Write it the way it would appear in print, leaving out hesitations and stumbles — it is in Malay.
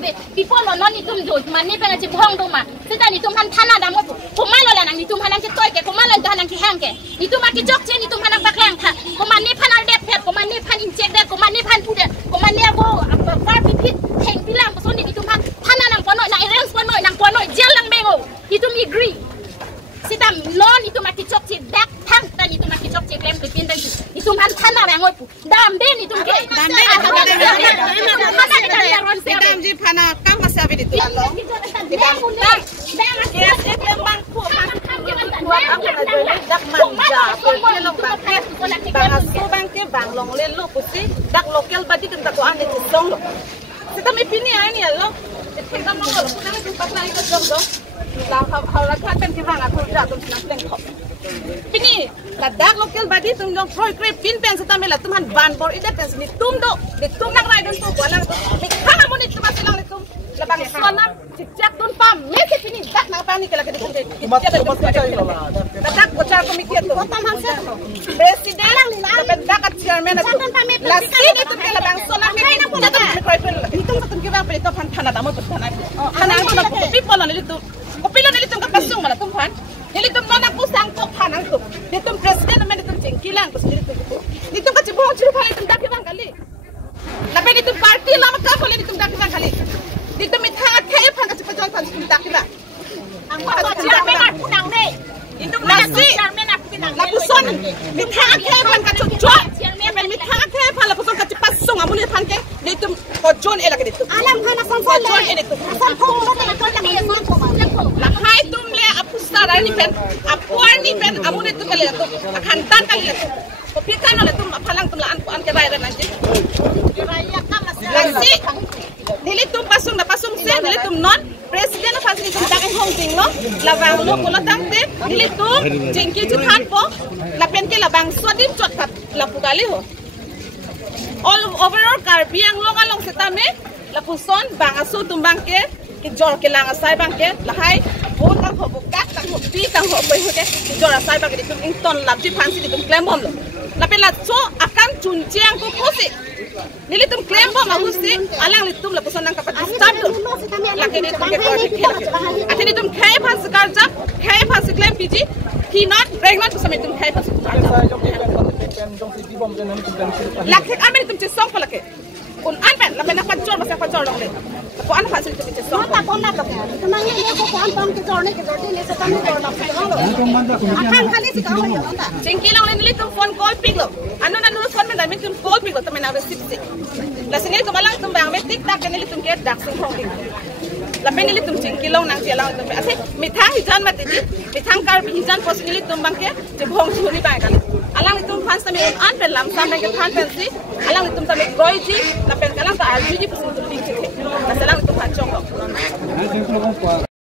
be people no ni tum do man ni pena ci bong do ma sita ni tum han thana da mo ko malo la ni tum hanan ci toy ke ko malo da hanan ci hanke ni tum ki jok ci ni tum hanan baklang tha ko man ni panal de pet ko man ni pan inject de ko man ni pan pude ko man ni go far bi pit heng bilang ko so ni tum han thana nang ko no na irens ko no nang ko no jel lang mengo ni tum agree sita lo ni tum ki jok ci dak thang ta ni tum ki jok ci klem ke pin dan ni tum han thana ba ngoi pu dam de ni tum ke dam de dam ji phana kam masa bi ditu lo dam yes ek bang ko buat aku na jole dak manja ko kelong bang asu bang ke bang long len lo pusi dak lokal badi kan ta ko ane ti song lo sita mi pini ai ni lo kita mo ko ko na tu patla iko jong do la ha ka tan ki bang aku ja tum sinang pleng khop pini la dak lokal badi tum dong thoi kre pin pen sita me la tum han ban bor ide pen ni tum do de tum nak rai don tu ko lang mi khana mo ni tum silang ni tum la bang sonam cicak tun pam me se pini dak na pa ni kala ke tum la dak ko char komiti to pam han se president la dak at chairman la sini tum kala bang sonam me na ko na ni tum tum ki bang pe to phan thana da mo thana thana ko ko people ni tum ko pilo ni tum ka pasung mala tum phan ni tum nona pusang ko phanang tum ni tum president me tum jengkilang ko ni tum ka chibong chiru phai tum dak ki bang kali la pe ni tum party la ma ka ko ni tum dak ki bang kali ni tum mi tha khe phan ka chipajol phan tum dak ki bang ang ko chairman at punang de ni tum la si chairman at punang la puson mi tha khe phan ka chot chairman mi tha khe phan la puson ka chipasung amuli phan ke ni tum ko jon ela ke ni tum alam khana sang phol le ene tum sang phol le ko la mi sang la hai tum le apusta ra ni pen apuar ni pen amuli tum le tum akan tan ka le ko pikan le tum phalang tum la an ke bai ra nanti la si nili tum pasung na pasung se nili tum non president na fasili tum dak hong ting no la bang lo ko la tang te nili tum jingki chu khan po la pen ke la bang swadin chot khat la pugali ho all overall karbiang longa long setame la puson bang asu tum bang ke ki jor ke lang asai bang ke la hai bo tang ho bu kat tang ho pi tang ho pai ho ke ki jor asai bang ke tum ington la ji phansi tum claim bom lo la pen la cho akan chun chiang ko khosi nili tum claim bom agusti alang li tum la puson nang kapat start la ke ni tum ke ko atini tum khai phan sakar jap khai phan claim piji ki not pregnant to samay tum khai phan la ke amen tum che song pa la ke un an pen la pen pa jor ba long le ko an phan tum che song ta kon na to tamang ni ko an pam ke jor de le sa tam jor la akan khali si ka ho yo ta jingki long le nili tum phone call pick lo anu phone me da me tum call pick lo tamay na receipt la sini tum alang tum bang me tik tak ke nili tum ke dak sing hong la pen nili tum jingki long nang ti alang tum ase mi thang hijan ma ti mi thang kar hijan pos nili tum bang ke je bhong churi ba ka alang tum phan sa me an pen lam sam ke phan pen si alang tum ta me roi ji la pen kalang ta arju ji pos tum tik la salang tum phan chong lo